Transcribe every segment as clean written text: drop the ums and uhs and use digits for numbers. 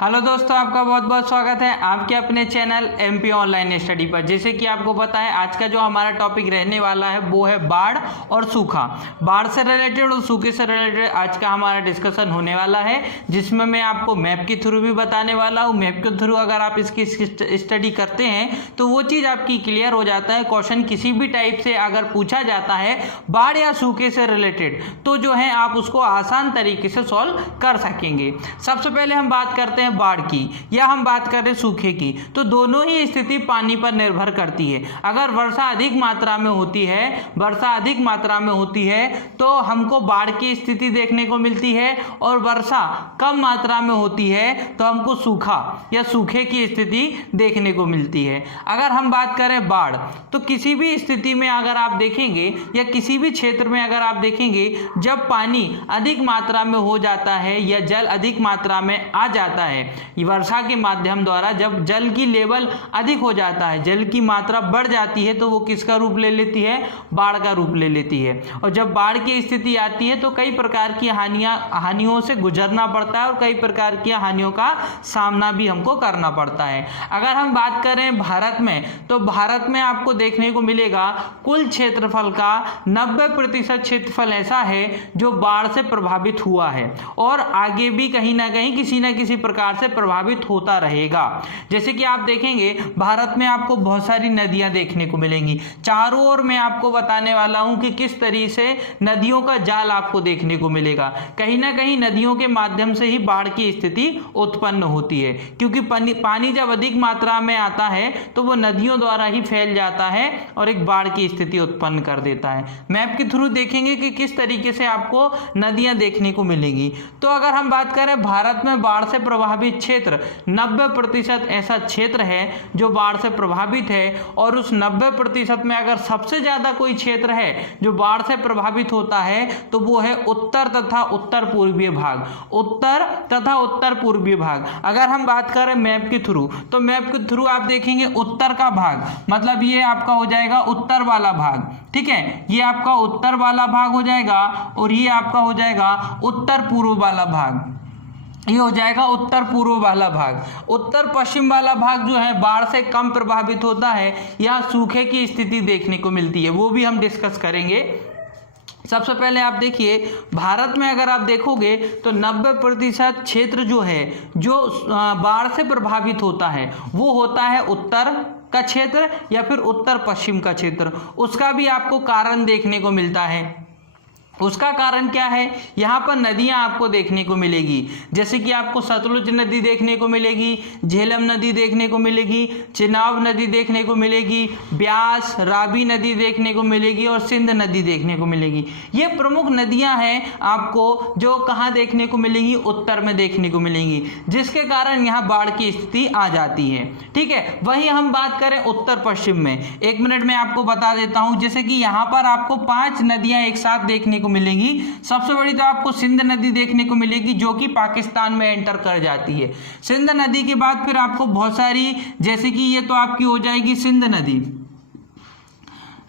Hello दोस्तों, आपका बहुत बहुत स्वागत है आपके अपने चैनल एमपी ऑनलाइन स्टडी पर। जैसे कि आपको पता है आज का जो हमारा टॉपिक रहने वाला है वो है बाढ़ और सूखा। बाढ़ से रिलेटेड और सूखे से रिलेटेड आज का हमारा डिस्कशन होने वाला है, जिसमें मैं आपको मैप के थ्रू भी बताने वाला हूँ। मैप के थ्रू अगर आप इसकी स्टडी करते हैं तो वो चीज़ आपकी क्लियर हो जाता है। क्वेश्चन किसी भी टाइप से अगर पूछा जाता है बाढ़ या सूखे से रिलेटेड तो जो है आप उसको आसान तरीके से सॉल्व कर सकेंगे। सबसे पहले हम बात करते हैं बाढ़ की या हम बात करें सूखे की, तो दोनों ही स्थिति पानी पर निर्भर करती है। अगर वर्षा अधिक मात्रा में होती है तो हमको बाढ़ की स्थिति देखने को मिलती है, और वर्षा कम मात्रा में होती है तो हमको सूखा या सूखे की स्थिति देखने को मिलती है। अगर हम बात करें बाढ़, तो किसी भी स्थिति में अगर आप देखेंगे या किसी भी क्षेत्र में अगर आप देखेंगे, जब पानी अधिक मात्रा में हो जाता है या जल अधिक मात्रा में आ जाता है वर्षा के माध्यम द्वारा, जब जल की लेवल अधिक हो जाता है, जल की मात्रा बढ़ जाती है, तो वो किसका रूप ले लेती है? बाढ़ का रूप ले लेती है। और जब बाढ़ की स्थिति आती है तो कई प्रकार की हानियों से गुजरना पड़ता है और कई प्रकार की हानियों का सामना भी हमको करना पड़ता है। अगर हम बात करें भारत में, तो भारत में आपको देखने को मिलेगा कुल क्षेत्रफल का 90% क्षेत्रफल ऐसा है जो बाढ़ से प्रभावित हुआ है, और आगे भी कहीं ना कहीं किसी न किसी प्रकार से प्रभावित होता रहेगा। जैसे कि आप देखेंगे भारत में आपको बहुत सारी नदियां देखने को मिलेंगी। चारों ओर मैं आपको बताने वाला हूं कि किस तरीके से नदियों का जाल आपको देखने को मिलेगा। कहीं ना कहीं नदियों के माध्यम से ही बाढ़ की स्थिति उत्पन्न होती है, क्योंकि पानी जब अधिक मात्रा में आता है तो वो नदियों द्वारा ही फैल जाता है और एक बाढ़ की स्थिति उत्पन्न कर देता है। मैप के थ्रू देखेंगे कि किस तरीके से आपको नदियां देखने को मिलेंगी। तो अगर हम बात करें भारत में बाढ़ से प्रभावित क्षेत्र, 90% ऐसा क्षेत्र है जो बाढ़ से प्रभावित है, और उस 90% में अगर सबसे ज्यादा कोई क्षेत्र है जो बाढ़ से प्रभावित होता है तो वो है उत्तर तथा उत्तर पूर्वीय भाग। उत्तर तथा उत्तर पूर्वीय भाग अगर हम बात करें मैप के थ्रू, तो मैप के थ्रू आप देखेंगे उत्तर का भाग, मतलब ये आपका हो जाएगा उत्तर वाला भाग, ठीक है, ये आपका उत्तर वाला भाग हो जाएगा, और ये आपका हो जाएगा उत्तर पूर्व वाला भाग, ये हो जाएगा उत्तर पूर्व वाला भाग। उत्तर पश्चिम वाला भाग जो है बाढ़ से कम प्रभावित होता है, यहाँ सूखे की स्थिति देखने को मिलती है, वो भी हम डिस्कस करेंगे। सबसे पहले आप देखिए भारत में अगर आप देखोगे तो 90% क्षेत्र जो है जो बाढ़ से प्रभावित होता है वो होता है उत्तर का क्षेत्र या फिर उत्तर पश्चिम का क्षेत्र। उसका भी आपको कारण देखने को मिलता है। उसका कारण क्या है? यहाँ पर नदियाँ आपको देखने को मिलेगी, जैसे कि आपको सतलुज नदी देखने को मिलेगी, झेलम नदी देखने को मिलेगी, चिनाब नदी देखने को मिलेगी, ब्यास, रावी नदी देखने को मिलेगी और सिंध नदी देखने को मिलेगी। ये प्रमुख नदियाँ हैं आपको जो कहाँ देखने को मिलेंगी? उत्तर में देखने को मिलेंगी, जिसके कारण यहाँ बाढ़ की स्थिति आ जाती है, ठीक है। वहीं हम बात करें उत्तर पश्चिम में, 1 मिनट में आपको बता देता हूँ। जैसे कि यहाँ पर आपको 5 नदियाँ एक साथ देखने को मिलेंगी। सबसे बड़ी तो आपको सिंध नदी देखने को मिलेगी जो कि पाकिस्तान में एंटर कर जाती है। सिंध नदी के बाद फिर आपको बहुत सारी, जैसे कि ये तो आपकी हो जाएगी सिंध नदी,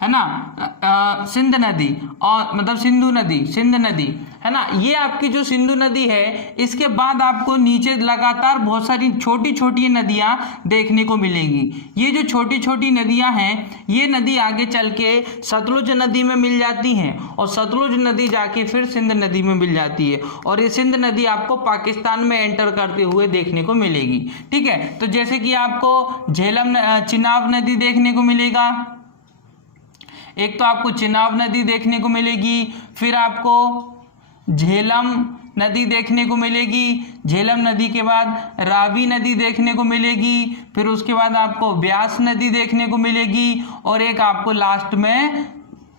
है ना, सिंध नदी, और मतलब सिंध नदी है ना, ये आपकी जो सिंधु नदी है, इसके बाद आपको नीचे लगातार बहुत सारी छोटी छोटी नदियां देखने को मिलेंगी। ये जो छोटी छोटी नदियां हैं, ये नदी आगे चल के सतलुज नदी में मिल जाती हैं, और सतलुज नदी जाके फिर सिंध नदी में मिल जाती है, और ये सिंध नदी आपको पाकिस्तान में एंटर करते हुए देखने को मिलेगी, ठीक है। तो जैसे कि आपको चिनाब नदी देखने को मिलेगा, एक तो आपको चिनाब नदी देखने को मिलेगी, फिर आपको झेलम नदी देखने को मिलेगी, झेलम नदी के बाद रावी नदी देखने को मिलेगी, फिर उसके बाद आपको ब्यास नदी देखने को मिलेगी, और एक आपको लास्ट में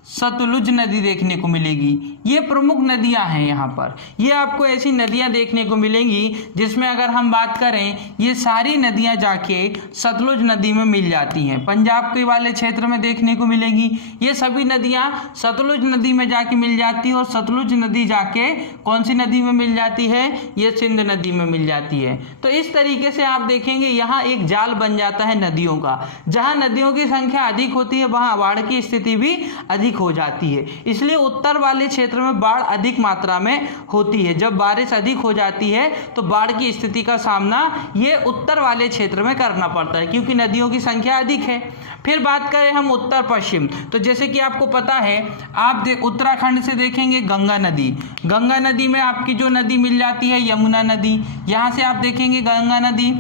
सतलुज नदी देखने को मिलेगी। ये प्रमुख नदियां हैं यहाँ पर। ये आपको ऐसी नदियां देखने को मिलेंगी जिसमें अगर हम बात करें, ये सारी नदियां जाके सतलुज नदी में मिल जाती हैं। पंजाब के वाले क्षेत्र में देखने को मिलेंगी ये सभी नदियां सतलुज नदी में जाके मिल जाती है, और सतलुज नदी जाके कौन सी नदी में मिल जाती है? ये सिंध नदी में मिल जाती है। तो इस तरीके से आप देखेंगे यहाँ एक जाल बन जाता है नदियों का। जहाँ नदियों की संख्या अधिक होती है वहाँ बाढ़ की स्थिति भी अधिक अधिक हो जाती है। इसलिए उत्तर वाले क्षेत्र में बाढ़ अधिक मात्रा में होती है। जब बारिश अधिक हो जाती है तो बाढ़ की स्थिति का सामना ये उत्तर वाले क्षेत्र में करना पड़ता है, क्योंकि नदियों की संख्या अधिक है। फिर बात करें हम उत्तर पश्चिम, तो जैसे कि आपको पता है, आप उत्तराखंड से देखेंगे गंगा नदी, गंगा नदी में आपकी जो नदी मिल जाती है यमुना नदी। यहाँ से आप देखेंगे गंगा नदी,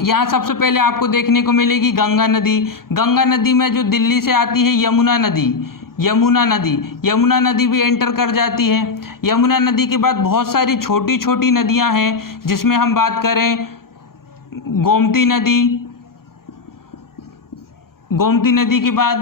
यहाँ सबसे पहले आपको देखने को मिलेगी गंगा नदी। गंगा नदी में जो दिल्ली से आती है यमुना नदी, यमुना नदी भी एंटर कर जाती है। यमुना नदी के बाद बहुत सारी छोटी छोटी नदियाँ हैं, जिसमें हम बात करें गोमती नदी के बाद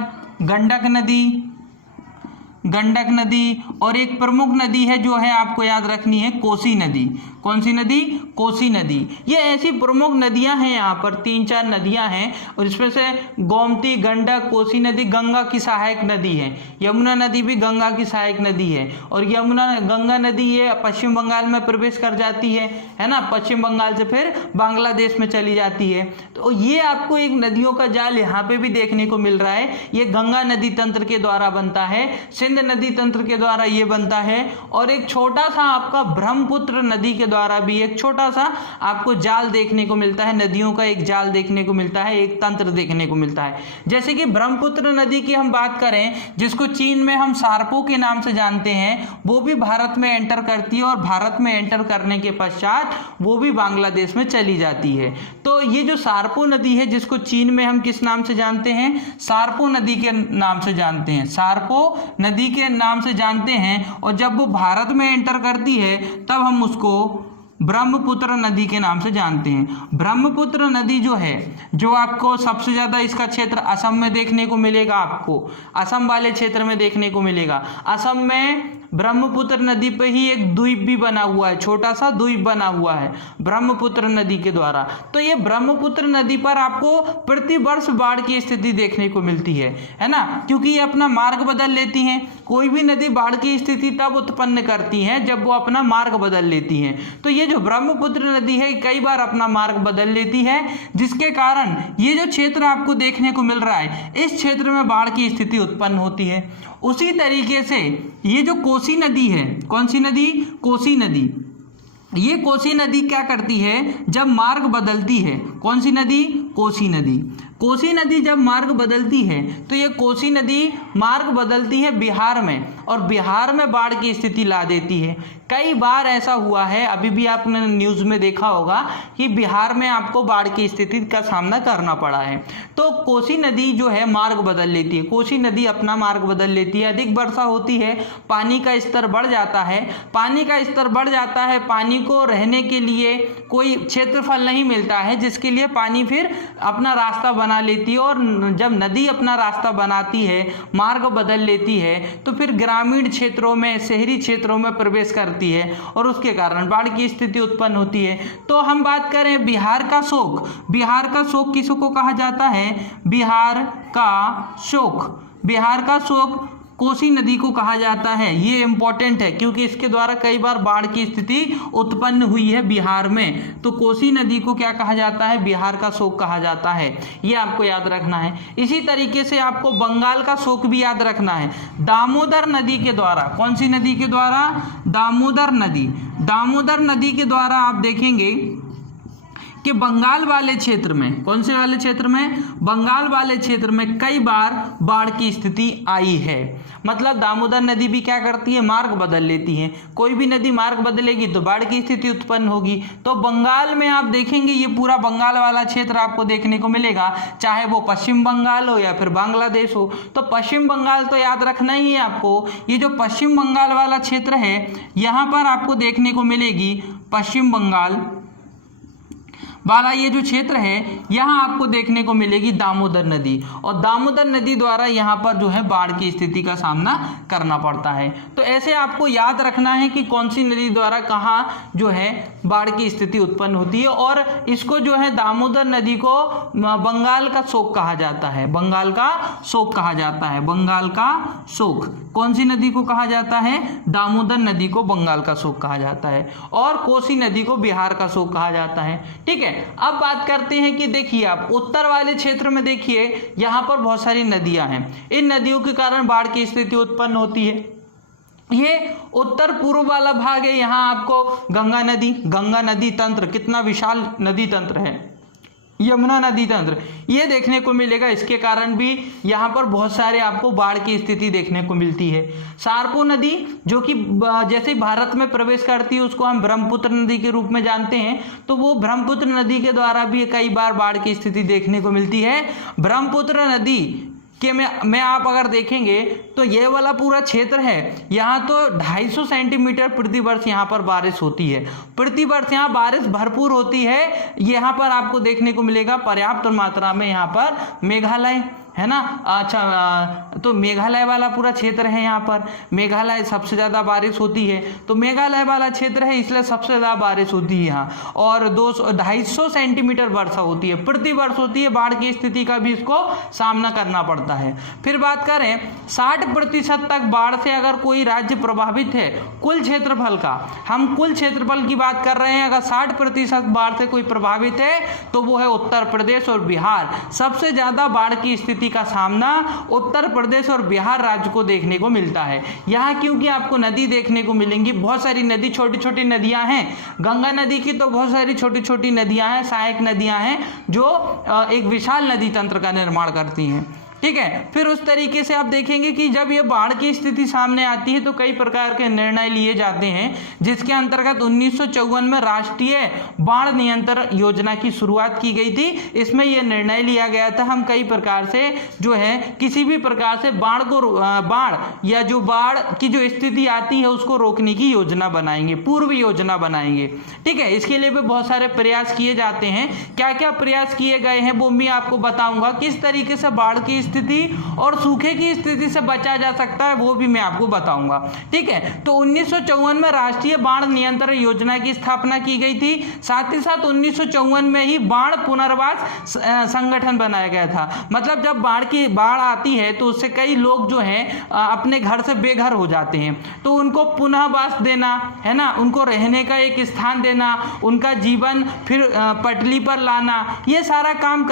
गंडक नदी और एक प्रमुख नदी है जो है आपको याद रखनी है कोसी नदी। कौन सी नदी? कोसी नदी। ये ऐसी प्रमुख नदियां हैं, यहाँ पर 3-4 नदियां हैं और इसमें से गोमती, गंडक, कोसी नदी गंगा की सहायक नदी है। यमुना नदी भी गंगा की सहायक नदी है और गंगा नदी ये पश्चिम बंगाल में प्रवेश कर जाती है ना, पश्चिम बंगाल से फिर बांग्लादेश में चली जाती है। तो ये आपको एक नदियों का जाल यहाँ पे भी देखने को मिल रहा है। ये गंगा नदी तंत्र के द्वारा बनता है, सिंध नदी तंत्र के द्वारा ये बनता है और एक छोटा सा आपका ब्रह्मपुत्र नदी के द्वारा भी एक छोटा सा आपको जाल देखने को मिलता है, नदियों का एक जाल देखने को मिलता है, एक तंत्र देखने को मिलता है। जैसे कि ब्रह्मपुत्र नदी की हम बात करें, जिसको चीन में हम सार्पो के नाम से जानते हैं, वो भी भारत में एंटर करती है और भारत में एंटर करने के पश्चात वो भी बांग्लादेश में चली जाती है। तो ये जो सार्पो नदी है, जिसको चीन में हम किस नाम से जानते हैं? सार्पो नदी के नाम से जानते हैं, सार्पो नदी के नाम से जानते हैं। और जब वो भारत में एंटर करती है तब हम उसको ब्रह्मपुत्र नदी के नाम से जानते हैं। ब्रह्मपुत्र नदी जो है, जो आपको सबसे ज़्यादा इसका क्षेत्र असम में देखने को मिलेगा, आपको असम वाले क्षेत्र में देखने को मिलेगा। असम में ब्रह्मपुत्र नदी पे ही एक द्वीप भी बना हुआ है, छोटा सा द्वीप बना हुआ है ब्रह्मपुत्र नदी के द्वारा। तो ये ब्रह्मपुत्र नदी पर आपको प्रतिवर्ष बाढ़ की स्थिति देखने को मिलती है ना, क्योंकि ये अपना मार्ग बदल लेती हैं। कोई भी नदी बाढ़ की स्थिति तब उत्पन्न करती है जब वो अपना मार्ग बदल लेती हैं। तो ये जो ब्रह्मपुत्र नदी है कई बार अपना मार्ग बदल लेती है, जिसके कारण ये जो क्षेत्र आपको देखने को मिल रहा है, इस क्षेत्र में बाढ़ की स्थिति उत्पन्न होती है। उसी तरीके से ये जो कोसी नदी है, कौन सी नदी? कोसी नदी। ये कोसी नदी क्या करती है? जब मार्ग बदलती है, कौन सी नदी? कोसी नदी। कोसी नदी जब मार्ग बदलती है तो ये कोसी नदी मार्ग बदलती है बिहार में, और बिहार में बाढ़ की स्थिति ला देती है। कई बार ऐसा हुआ है, अभी भी आपने न्यूज़ में देखा होगा कि बिहार में आपको बाढ़ की स्थिति का सामना करना पड़ा है। तो कोसी नदी जो है मार्ग बदल लेती है, कोसी नदी अपना मार्ग बदल लेती है। अधिक वर्षा होती है, पानी का स्तर बढ़ जाता है, पानी को रहने के लिए कोई क्षेत्रफल नहीं मिलता है, जिसके लिए पानी फिर अपना रास्ता बना लेती है। और जब नदी अपना रास्ता बनाती है, मार्ग बदल लेती है, तो फिर ग्रामीण क्षेत्रों में, शहरी क्षेत्रों में प्रवेश करती है और उसके कारण बाढ़ की स्थिति उत्पन्न होती है। तो हम बात करें बिहार का शोक किसको कहा जाता है? बिहार का शोक कोसी नदी को कहा जाता है। ये इंपॉर्टेंट है क्योंकि इसके द्वारा कई बार बाढ़ की स्थिति उत्पन्न हुई है बिहार में। तो कोसी नदी को क्या कहा जाता है? बिहार का शोक कहा जाता है। ये आपको याद रखना है। इसी तरीके से आपको बंगाल का शोक भी याद रखना है। दामोदर नदी के द्वारा, कौन सी नदी के द्वारा? दामोदर नदी के द्वारा आप देखेंगे कि बंगाल वाले क्षेत्र में, कौन से वाले क्षेत्र में? बंगाल वाले क्षेत्र में कई बार बाढ़ की स्थिति आई है। मतलब दामोदर नदी भी क्या करती है? मार्ग बदल लेती है। कोई भी नदी मार्ग बदलेगी तो बाढ़ की स्थिति उत्पन्न होगी। तो बंगाल में आप देखेंगे ये पूरा बंगाल वाला क्षेत्र आपको देखने को मिलेगा, चाहे वो पश्चिम बंगाल हो या फिर बांग्लादेश हो। तो पश्चिम बंगाल तो याद रखना ही है आपको। ये जो पश्चिम बंगाल वाला क्षेत्र है, यहाँ पर आपको देखने को मिलेगी पश्चिम बंगाल वाला ये जो क्षेत्र है, यहाँ आपको देखने को मिलेगी दामोदर नदी, और दामोदर नदी द्वारा यहाँ पर जो है बाढ़ की स्थिति का सामना करना पड़ता है। तो ऐसे आपको याद रखना है कि कौन सी नदी द्वारा कहाँ जो है बाढ़ की स्थिति उत्पन्न होती है। और इसको जो है दामोदर नदी को बंगाल का शोक कहा जाता है, बंगाल का शोक। कौन सी नदी को कहा जाता है? दामोदर नदी को बंगाल का शोक कहा जाता है और कोसी नदी को बिहार का शोक कहा जाता है। ठीक है, अब बात करते हैं कि देखिए आप उत्तर वाले क्षेत्र में देखिए यहाँ पर बहुत सारी नदियां हैं। इन नदियों के कारण बाढ़ की स्थिति उत्पन्न होती है। ये उत्तर पूर्व वाला भाग है, यहाँ आपको गंगा नदी तंत्र, कितना विशाल नदी तंत्र है, यमुना नदी तंत्र, ये देखने को मिलेगा। इसके कारण भी यहाँ पर बहुत सारे आपको बाढ़ की स्थिति देखने को मिलती है। सारपो नदी जो कि जैसे भारत में प्रवेश करती है उसको हम ब्रह्मपुत्र नदी के रूप में जानते हैं, तो वो ब्रह्मपुत्र नदी के द्वारा भी कई बार बाढ़ की स्थिति देखने को मिलती है। ब्रह्मपुत्र नदी के में आप अगर देखेंगे तो ये वाला पूरा क्षेत्र है, यहाँ तो 250 सेंटीमीटर प्रतिवर्ष यहाँ पर बारिश होती है। प्रतिवर्ष यहाँ बारिश भरपूर होती है। यहाँ पर आपको देखने को मिलेगा पर्याप्त मात्रा में यहाँ पर मेघालय है ना। अच्छा, तो मेघालय वाला पूरा क्षेत्र है, यहाँ पर मेघालय सबसे ज़्यादा बारिश होती है, तो मेघालय वाला क्षेत्र है इसलिए सबसे ज़्यादा बारिश होती है यहाँ। और 250 सेंटीमीटर वर्षा होती है, प्रति वर्ष होती है। बाढ़ की स्थिति का भी इसको सामना करना पड़ता है। फिर बात करें 60% तक बाढ़ से अगर कोई राज्य प्रभावित है, कुल क्षेत्रफल का, हम कुल क्षेत्रफल की बात कर रहे हैं, अगर 60% बाढ़ से कोई प्रभावित है तो वो है उत्तर प्रदेश और बिहार। सबसे ज़्यादा बाढ़ की स्थिति का सामना उत्तर प्रदेश और बिहार राज्य को देखने को मिलता है। यहाँ क्योंकि आपको नदी देखने को मिलेंगी, बहुत सारी नदी, छोटी छोटी नदियां हैं। गंगा नदी की तो बहुत सारी छोटी छोटी नदियां हैं, सहायक नदियां हैं जो एक विशाल नदी तंत्र का निर्माण करती हैं। ठीक है, फिर उस तरीके से आप देखेंगे कि जब ये बाढ़ की स्थिति सामने आती है तो कई प्रकार के निर्णय लिए जाते हैं, जिसके अंतर्गत 1954 में राष्ट्रीय बाढ़ नियंत्रण योजना की शुरुआत की गई थी। इसमें यह निर्णय लिया गया था हम कई प्रकार से जो है किसी भी प्रकार से बाढ़ या जो बाढ़ की जो स्थिति आती है उसको रोकने की योजना बनाएंगे, पूर्व योजना बनाएंगे। ठीक है, इसके लिए भी बहुत सारे प्रयास किए जाते हैं। क्या क्या प्रयास किए गए हैं वो मैं आपको बताऊंगा। किस तरीके से बाढ़ की स्थिति और सूखे की स्थिति से बचा जा सकता है वो भी मैं आपको बताऊंगा। ठीक है, तो 1954 में राष्ट्रीय बाढ़ नियंत्रण योजना की स्थापना की गई थी। साथ ही साथ 1954 में ही बाढ़ पुनर्वास संगठन बनाया गया था। मतलब जब बाढ़ आती है तो उससे कई लोग जो हैं अपने घर से बेघर हो जाते हैं, तो उनको पुनः वास देना है ना, उनको रहने का एक स्थान देना, उनका जीवन फिर पटरी पर लाना, ये सारा काम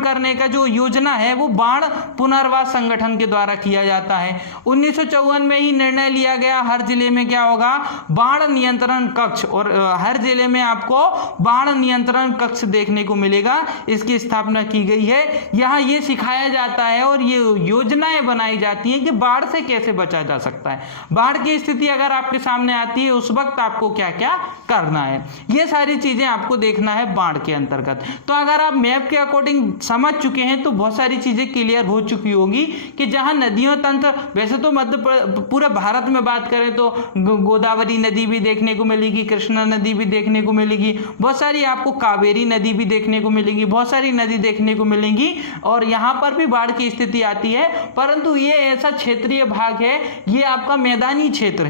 करने का जो योजना है वो बाढ़ पुनर्वास संगठन के द्वारा किया जाता है। 1954 में ही निर्णय लिया गया हर जिले में क्या होगा, बाढ़ नियंत्रण कक्ष, और हर जिले में आपको बाढ़ नियंत्रण कक्ष देखने को मिलेगा। इसकी स्थापना की गई है। यहाँ ये सिखाया जाता है और ये योजनाएं बनाई जाती हैं कि बाढ़ से कैसे बचा जा सकता है। बाढ़ की स्थिति अगर आपके सामने आती है उस वक्त आपको क्या क्या करना है, ये सारी चीजें आपको देखना है बाढ़ के अंतर्गत। तो अगर आप मैप के अकॉर्डिंग समझ चुके हैं तो बहुत सारी चीजें क्लियर हो चुकी होगी कि जहां नदियों तंत्र, वैसे तो पूरे भारत में बात करें तो गोदावरी नदी भी देखने को मिलेगी, कृष्णा नदी भी देखने को मिलेगी, बहुत सारी आपको कावेरी नदी भी देखने को मिलेगी, बहुत सारी नदी देखने को मिलेंगी और यहाँ पर भी बाढ़ की स्थिति आती है। परंतु ये ऐसा क्षेत्रीय भाग है, ये आपका मैदानी क्षेत्र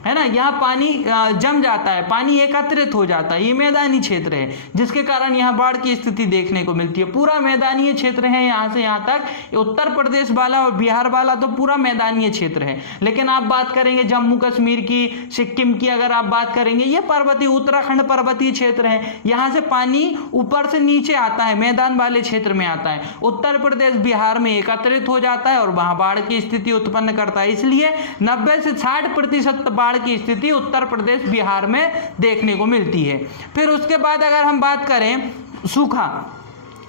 है ना, यहाँ पानी जम जाता है, पानी एकत्रित हो जाता है, ये मैदानी क्षेत्र है जिसके कारण यहाँ बाढ़ की स्थिति देखने को मिलती है। पूरा मैदानी क्षेत्र है, यहाँ से यहाँ तक उत्तर प्रदेश वाला और बिहार वाला तो पूरा मैदानी क्षेत्र है। लेकिन आप बात करेंगे जम्मू कश्मीर की, सिक्किम की, अगर आप बात करेंगे ये पर्वतीय, उत्तराखंड पर्वतीय क्षेत्र है, यहाँ से पानी ऊपर से नीचे आता है, मैदान वाले क्षेत्र में आता है, उत्तर प्रदेश बिहार में एकत्रित हो जाता है और वहाँ बाढ़ की स्थिति उत्पन्न करता है। इसलिए 90 से 60% बाढ़ की स्थिति उत्तर प्रदेश बिहार में देखने को मिलती है। फिर उसके बाद अगर हम बात करें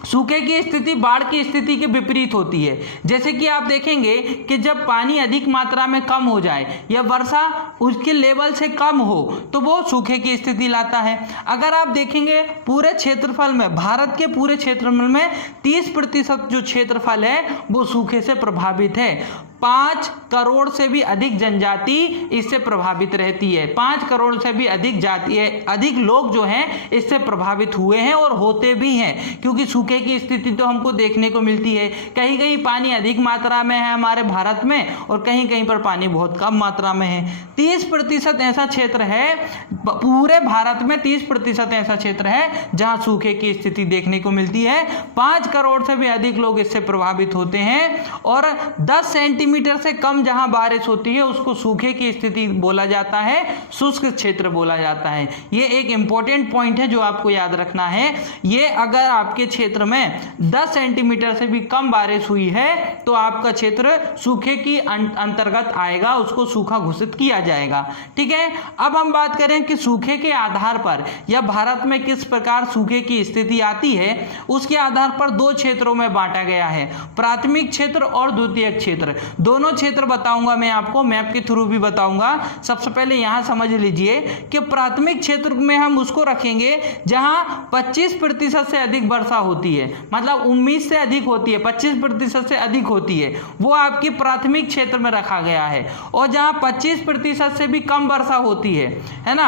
सूखे की स्थिति बाढ़ की स्थिति के विपरीत होती है। जैसे कि आप देखेंगे कि जब पानी अधिक मात्रा में कम हो जाए या वर्षा उसके लेवल से कम हो तो वो सूखे की स्थिति लाता है। अगर आप देखेंगे पूरे क्षेत्रफल में, भारत के पूरे क्षेत्रफल में 30% जो क्षेत्रफल है वो सूखे से प्रभावित है। 5 करोड़ से भी अधिक जनजाति इससे प्रभावित रहती है। 5 करोड़ से भी अधिक लोग जो हैं इससे प्रभावित हुए हैं और होते भी हैं, क्योंकि सूखे की स्थिति तो हमको देखने को मिलती है। कहीं कहीं पानी अधिक मात्रा में है हमारे भारत में और कहीं कहीं पर पानी बहुत कम मात्रा में है। 30% ऐसा क्षेत्र है, पूरे भारत में 30% ऐसा क्षेत्र है जहां सूखे की स्थिति देखने को मिलती है। 5 करोड़ से भी अधिक लोग इससे प्रभावित होते हैं और 10 सेंटीमीटर सेंटीमीटर से कम जहां बारिश होती है उसको सूखे की स्थिति बोला जाता है, शुष्क क्षेत्र बोला जाता है। ये एक इंपॉर्टेंट पॉइंट है जो आपको याद रखना है। ये अगर आपके क्षेत्र में 10 सेंटीमीटर से भी कम बारिश हुई है तो आपका क्षेत्र सूखे की अंतर्गत आएगा, उसको सूखा घोषित किया जाएगा। ठीक है, अब हम बात करें कि सूखे के आधार पर या भारत में किस प्रकार सूखे की स्थिति आती है, उसके आधार पर दो क्षेत्रों में बांटा गया है, प्राथमिक क्षेत्र और द्वितीयक क्षेत्र। दोनों क्षेत्र बताऊंगा मैं आपको, मैप के थ्रू भी बताऊंगा। सबसे पहले यहां समझ लीजिए कि प्राथमिक क्षेत्र में हम उसको रखेंगे जहां 25% से अधिक वर्षा होती है, मतलब 19 से अधिक होती है, 25% से अधिक होती है, वो आपकी प्राथमिक क्षेत्र में रखा गया है। और जहां 25% से भी कम वर्षा होती है ना,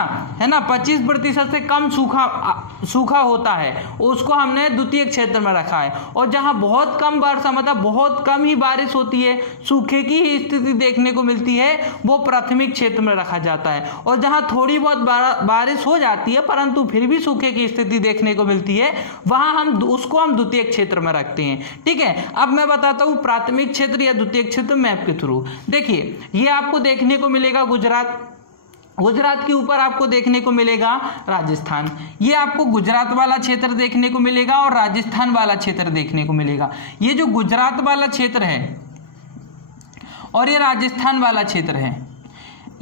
25% से कम सूखा होता है, उसको हमने द्वितीय क्षेत्र में रखा है। और जहां बहुत कम वर्षा, मतलब बहुत कम ही बारिश होती है, सूखे की ही स्थिति देखने को मिलती है, वो प्राथमिक क्षेत्र में रखा जाता है। और जहां थोड़ी बहुत बारिश हो जाती है परंतु फिर भी सूखे की स्थिति देखने को मिलती है, वहां उसको हम द्वितीय क्षेत्र में रखते हैं। ठीक है, अब मैं बताता हूं प्राथमिक क्षेत्र या द्वितीय क्षेत्र मैप के थ्रू। देखिए, ये आपको देखने को मिलेगा गुजरात के ऊपर आपको देखने को मिलेगा राजस्थान। ये आपको गुजरात वाला क्षेत्र देखने को मिलेगा और राजस्थान वाला क्षेत्र देखने को मिलेगा। ये जो गुजरात वाला क्षेत्र है और ये राजस्थान वाला क्षेत्र है,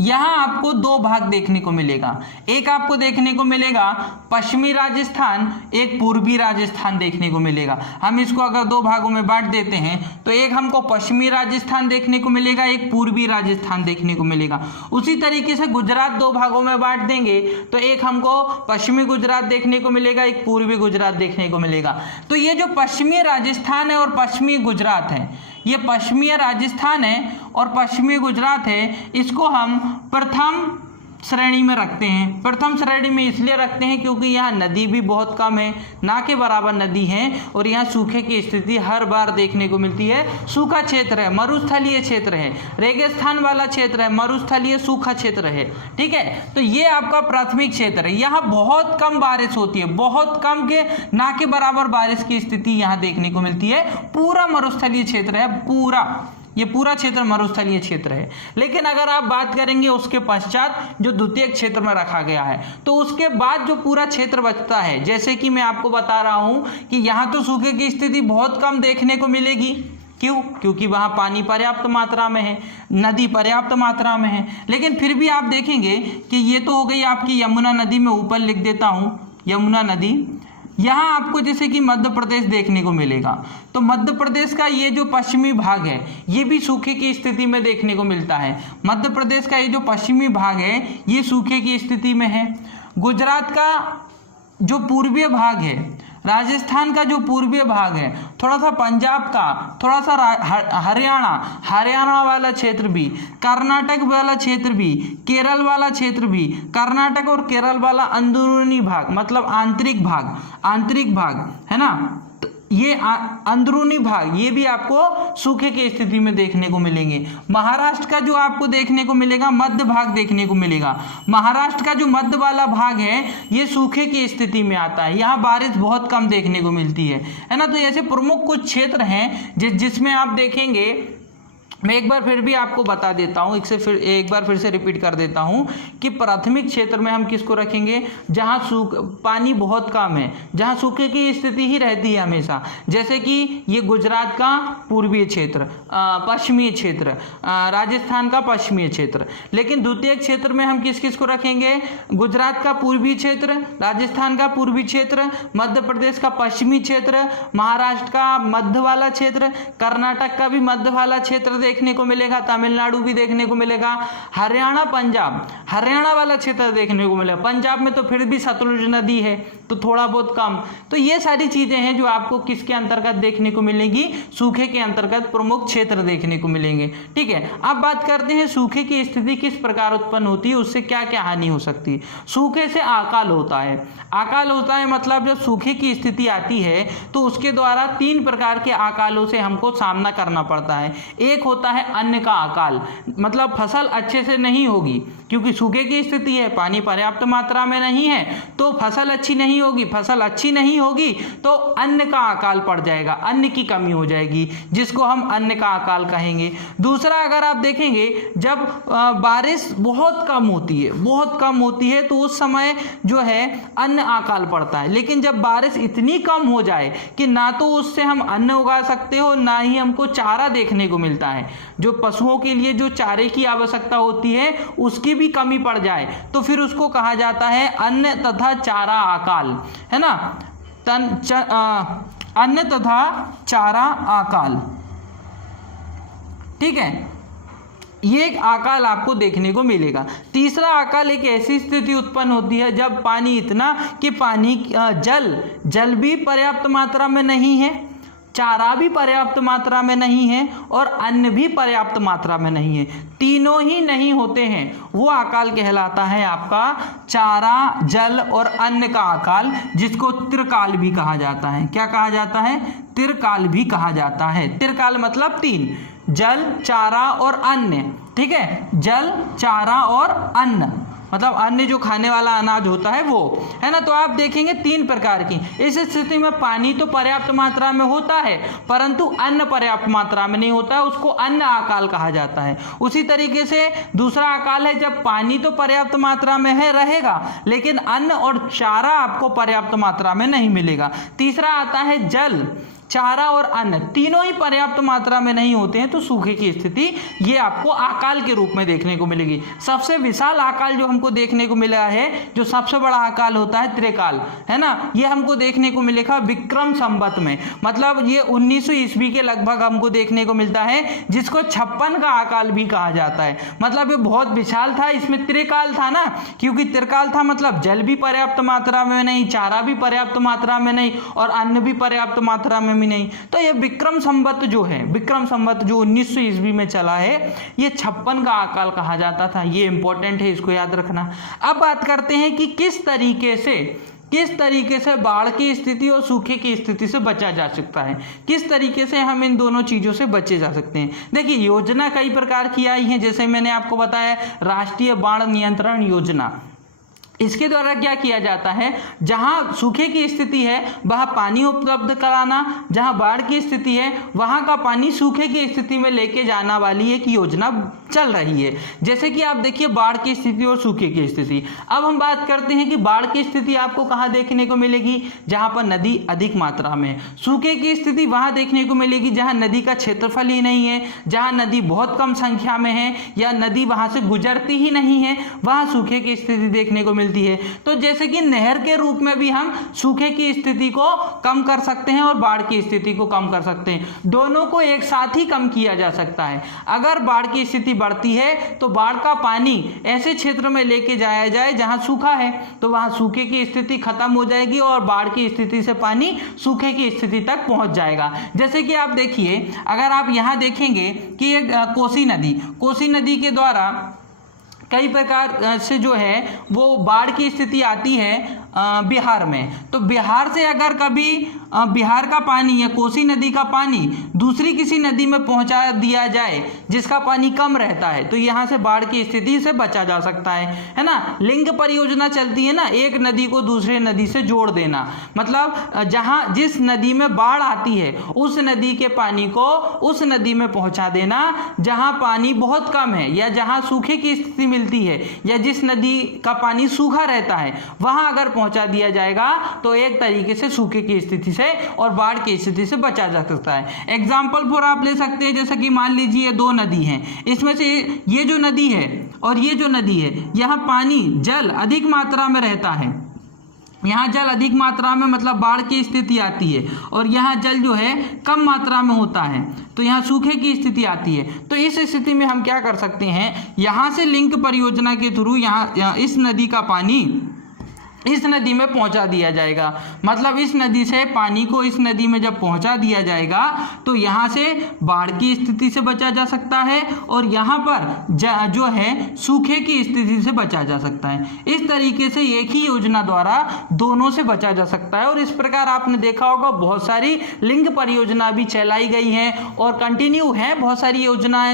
यहां आपको दो भाग देखने को मिलेगा। एक आपको देखने को मिलेगा पश्चिमी राजस्थान, एक पूर्वी राजस्थान देखने को मिलेगा। हम इसको अगर दो भागों में बांट देते हैं तो एक हमको पश्चिमी राजस्थान देखने को मिलेगा, एक पूर्वी राजस्थान देखने को मिलेगा। उसी तरीके से गुजरात दो भागों में बांट देंगे तो एक हमको पश्चिमी गुजरात देखने को मिलेगा, एक पूर्वी गुजरात देखने को मिलेगा। तो ये जो पश्चिमी राजस्थान है और पश्चिमी गुजरात है, ये पश्चिमी राजस्थान है और पश्चिमी गुजरात है, इसको हम प्रथम श्रेणी में रखते हैं। प्रथम श्रेणी में इसलिए रखते हैं क्योंकि यहाँ नदी भी बहुत कम है, ना के बराबर नदी है, और यहाँ सूखे की स्थिति हर बार देखने को मिलती है। सूखा क्षेत्र है, मरुस्थलीय क्षेत्र है, रेगिस्तान वाला क्षेत्र है, मरुस्थलीय सूखा क्षेत्र है। ठीक है, तो ये आपका प्राथमिक क्षेत्र है। यहाँ बहुत कम बारिश होती है, बहुत कम के ना के बराबर बारिश की स्थिति यहाँ देखने को मिलती है। पूरा मरुस्थलीय क्षेत्र है, ये पूरा क्षेत्र मरुस्थलीय क्षेत्र है। लेकिन अगर आप बात करेंगे उसके पश्चात जो द्वितीय क्षेत्र में रखा गया है, तो उसके बाद जो पूरा क्षेत्र बचता है, जैसे कि मैं आपको बता रहा हूं कि यहां तो सूखे की स्थिति बहुत कम देखने को मिलेगी। क्यों? क्योंकि वहां पानी पर्याप्त मात्रा में है, नदी पर्याप्त मात्रा में है। लेकिन फिर भी आप देखेंगे कि ये तो हो गई आपकी यमुना नदी, में ऊपर लिख देता हूं यमुना नदी। यहाँ आपको जैसे कि मध्य प्रदेश देखने को मिलेगा, तो मध्य प्रदेश का ये जो पश्चिमी भाग है ये भी सूखे की स्थिति में देखने को मिलता है। मध्य प्रदेश का ये जो पश्चिमी भाग है ये सूखे की स्थिति में है। गुजरात का जो पूर्वीय भाग है, राजस्थान का जो पूर्वीय भाग है, थोड़ा सा पंजाब का, थोड़ा सा हरियाणा वाला क्षेत्र भी, कर्नाटक वाला क्षेत्र भी, केरल वाला क्षेत्र भी, कर्नाटक और केरल वाला अंदरूनी भाग, मतलब आंतरिक भाग है ना, ये अंदरूनी भाग, ये भी आपको सूखे की स्थिति में देखने को मिलेंगे। महाराष्ट्र का जो आपको देखने को मिलेगा मध्य भाग देखने को मिलेगा। महाराष्ट्र का जो मध्य वाला भाग है ये सूखे की स्थिति में आता है, यहाँ बारिश बहुत कम देखने को मिलती है ना। तो ऐसे प्रमुख कुछ क्षेत्र हैं जिसमें आप देखेंगे। मैं एक बार फिर भी आपको बता देता हूँ, एक बार फिर से रिपीट कर देता हूँ कि प्राथमिक क्षेत्र में हम किसको रखेंगे, जहाँ पानी बहुत कम है, जहाँ सूखे की स्थिति ही रहती है हमेशा। जैसे कि ये गुजरात का पूर्वीय क्षेत्र, पश्चिमी क्षेत्र, राजस्थान का पश्चिमी क्षेत्र। लेकिन द्वितीय क्षेत्र में हम किस को रखेंगे, गुजरात का पूर्वी क्षेत्र, राजस्थान का पूर्वी क्षेत्र, मध्य प्रदेश का पश्चिमी क्षेत्र, महाराष्ट्र का मध्य वाला क्षेत्र, कर्नाटक का भी मध्य वाला क्षेत्र देखने को मिलेगा, तमिलनाडु भी देखने को मिलेगा, हरियाणा वाला क्षेत्र देखने को मिलेगा। पंजाब में तो फिर भी सतलुज नदी है तो थोड़ा बहुत कम। तो ये सारी चीजें हैं जो आपको किसके अंतर्गत देखने को मिलेंगी, सूखे के अंतर्गत प्रमुख क्षेत्र देखने को मिलेंगे। ठीक है, अब बात करते हैं सूखे की स्थिति किस प्रकार उत्पन्न होती है, उससे क्या क्या हानि हो सकती है। सूखे से अकाल होता है। अकाल होता है मतलब जब सूखे की स्थिति आती है तो उसके द्वारा 3 प्रकार के अकालों से हमको सामना करना पड़ता है। एक होता है अन्न का अकाल, मतलब फसल अच्छे से नहीं होगी क्योंकि सूखे की स्थिति है, पानी पर्याप्त मात्रा में नहीं है तो फसल अच्छी नहीं नहीं होगी, फसल अच्छी नहीं होगी, तो अन्न का अकाल पड़ जाएगा, अन्न की कमी हो जाएगी, जिसको हम अन्न का अकाल कहेंगे। दूसरा, अगर आप देखेंगे जब बारिश बहुत कम होती है तो उस समय जो है अन्न अकाल पड़ता है। लेकिन जब बारिश इतनी कम हो जाए कि ना तो उससे हम अन्न उगा सकते हो, ना ही हमको चारा देखने को मिलता है, जो पशुओं के लिए जो चारे की आवश्यकता होती है उसकी भी कमी पड़ जाए, तो फिर उसको कहा जाता है अन्न तथा चारा अकाल, है ना। अन्न तथा चारा अकाल, ठीक है, ये एक अकाल आपको देखने को मिलेगा। तीसरा अकाल एक ऐसी स्थिति उत्पन्न होती है जब पानी इतना कि पानी जल भी पर्याप्त मात्रा में नहीं है, चारा भी पर्याप्त मात्रा में नहीं है और अन्न भी पर्याप्त मात्रा में नहीं है, तीनों ही नहीं होते हैं, वो अकाल कहलाता है आपका चारा, जल और अन्न का अकाल, जिसको त्रिकाल भी कहा जाता है। क्या कहा जाता है? त्रिकाल भी कहा जाता है। त्रिकाल मतलब तीन, जल, चारा और अन्न, ठीक है, जल, चारा और अन्न, मतलब अन्य जो खाने वाला अनाज होता है वो, है ना। तो आप देखेंगे तीन प्रकार की। इस स्थिति में पानी तो पर्याप्त मात्रा में होता है परंतु अन्न पर्याप्त मात्रा में नहीं होता है, उसको अन्न अकाल कहा जाता है। उसी तरीके से दूसरा अकाल है जब पानी तो पर्याप्त मात्रा में है रहेगा लेकिन अन्न और चारा आपको पर्याप्त मात्रा में नहीं मिलेगा। तीसरा आता है जल, चारा और अन्न तीनों ही पर्याप्त मात्रा में नहीं होते हैं, तो सूखे की स्थिति ये आपको अकाल के रूप में देखने को मिलेगी। सबसे विशाल अकाल जो हमको देखने को मिला है, जो सबसे बड़ा अकाल होता है त्रिकाल, है ना, ये हमको देखने को मिलेगा विक्रम संवत में, मतलब ये 1900 ईस्वी के लगभग हमको देखने को मिलता है, जिसको 56 का अकाल भी कहा जाता है। मतलब ये बहुत विशाल था, इसमें त्रिकाल था ना, क्योंकि त्रिकाल था मतलब जल भी पर्याप्त मात्रा में नहीं, चारा भी पर्याप्त मात्रा में नहीं और अन्न भी पर्याप्त मात्रा में नहीं। तो ये विक्रम संवत जो है, विक्रम संवत जो 1900 ईस्वी में चला है, ये 56 का अकाल कहा जाता था। ये इंपॉर्टेंट है, इसको याद रखना। अब बात करते हैं कि किस तरीके से बाढ़ की स्थिति और सूखे की स्थिति से बचा जा सकता है, किस तरीके से हम इन दोनों चीजों से बचे जा सकते हैं। देखिए, योजना कई प्रकार की आई है, जैसे मैंने आपको बताया राष्ट्रीय बाढ़ नियंत्रण योजना। इसके द्वारा क्या किया जाता है, जहां सूखे की स्थिति है वहां पानी उपलब्ध कराना, जहां बाढ़ की स्थिति है वहां का पानी सूखे की स्थिति में लेके जाना वाली एक योजना चल रही है। जैसे कि आप देखिए बाढ़ की स्थिति और सूखे की स्थिति। अब हम बात करते हैं कि बाढ़ की स्थिति आपको कहां देखने को मिलेगी, जहां पर नदी अधिक मात्रा में। सूखे की स्थिति वहां देखने को मिलेगी जहां नदी का क्षेत्रफल ही नहीं है, जहां नदी बहुत कम संख्या में है या नदी वहां से गुजरती ही नहीं है, वहां सूखे की स्थिति देखने को मिलती है। तो जैसे कि नहर के रूप में भी हम सूखे की स्थिति को कम कर सकते हैं और बाढ़ की स्थिति को कम कर सकते हैं, दोनों को एक साथ ही कम किया जा सकता है। अगर बाढ़ की स्थिति बढ़ती है तो बाढ़ का पानी ऐसे क्षेत्र में लेके जाया जाए जहां सूखा है, तो वहां सूखे की स्थिति खत्म हो जाएगी और बाढ़ की स्थिति से पानी सूखे की स्थिति तक पहुंच जाएगा। जैसे कि आप देखिए, अगर आप यहां देखेंगे कि एक कोसी नदी के द्वारा कई प्रकार से जो है वो बाढ़ की स्थिति आती है बिहार में। तो बिहार से अगर कभी बिहार का पानी या कोसी नदी का पानी दूसरी किसी नदी में पहुंचा दिया जाए जिसका पानी कम रहता है, तो यहाँ से बाढ़ की स्थिति से बचा जा सकता है ना। लिंक परियोजना चलती है ना, एक नदी को दूसरे नदी से जोड़ देना, मतलब जहाँ जिस नदी में बाढ़ आती है उस नदी के पानी को उस नदी में पहुंचा देना जहाँ पानी बहुत कम है या जहाँ सूखे की स्थिति मिलती है या जिस नदी का पानी सूखा रहता है, वहां अगर पहुंचा दिया जाएगा तो एक तरीके से सूखे की स्थिति से और बाढ़ की स्थिति से बचा जा सकता है। एग्जाम्पल फॉर आप ले सकते हैं, जैसा कि मान लीजिए दो नदी हैं, इसमें से ये जो नदी है और ये जो नदी है, यहाँ पानी जल अधिक मात्रा में रहता है, यहाँ जल अधिक मात्रा में मतलब बाढ़ की स्थिति आती है और यहाँ जल जो है कम मात्रा में होता है, तो यहाँ सूखे की स्थिति आती है। तो इस स्थिति में हम क्या कर सकते हैं, यहाँ से लिंक परियोजना के थ्रू यहाँ इस नदी का पानी इस नदी में पहुंचा दिया जाएगा। मतलब इस नदी से पानी को इस नदी में जब पहुंचा दिया जाएगा तो यहाँ से बाढ़ की स्थिति से बचा जा सकता है और यहाँ पर जो है सूखे की स्थिति से बचा जा सकता है। इस तरीके से एक ही योजना द्वारा दोनों से बचा जा सकता है। और इस प्रकार आपने देखा होगा बहुत सारी लिंक परियोजना भी चलाई गई हैं और कंटिन्यू है, बहुत सारी योजनाएं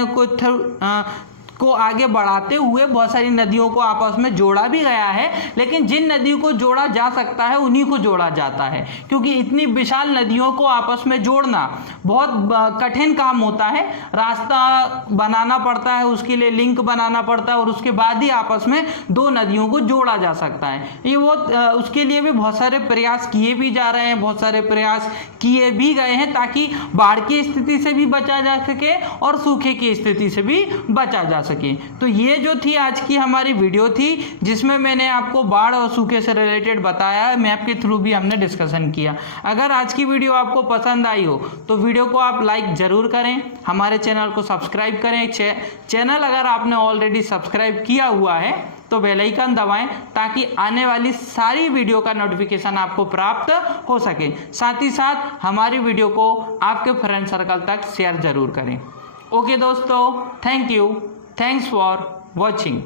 को आगे बढ़ाते हुए बहुत सारी नदियों को आपस में जोड़ा भी गया है, लेकिन जिन नदियों को जोड़ा जा सकता है उन्हीं को जोड़ा जाता है, क्योंकि इतनी विशाल नदियों को आपस में जोड़ना बहुत कठिन काम होता है। रास्ता बनाना पड़ता है, उसके लिए लिंक बनाना पड़ता है और उसके बाद ही आपस में दो नदियों को जोड़ा जा सकता है। ये वो उसके लिए भी बहुत सारे प्रयास किए भी जा रहे हैं, बहुत सारे प्रयास किए भी गए हैं ताकि बाढ़ की स्थिति से भी बचा जा सके और सूखे की स्थिति से भी बचा जा सके। तो ये जो थी आज की हमारी वीडियो थी, जिसमें मैंने आपको बाढ़ और सूखे से रिलेटेड बताया, मैप के थ्रू भी हमने डिस्कशन किया। अगर आज की वीडियो आपको पसंद आई हो तो वीडियो को आप लाइक ज़रूर करें, हमारे चैनल को सब्सक्राइब करें। चैनल अगर आपने ऑलरेडी सब्सक्राइब किया हुआ है तो बेल आइकन दबाएं ताकि आने वाली सारी वीडियो का नोटिफिकेशन आपको प्राप्त हो सके। साथ ही साथ हमारी वीडियो को आपके फ्रेंड सर्कल तक शेयर ज़रूर करें। ओके दोस्तों, thank you, thanks for watching.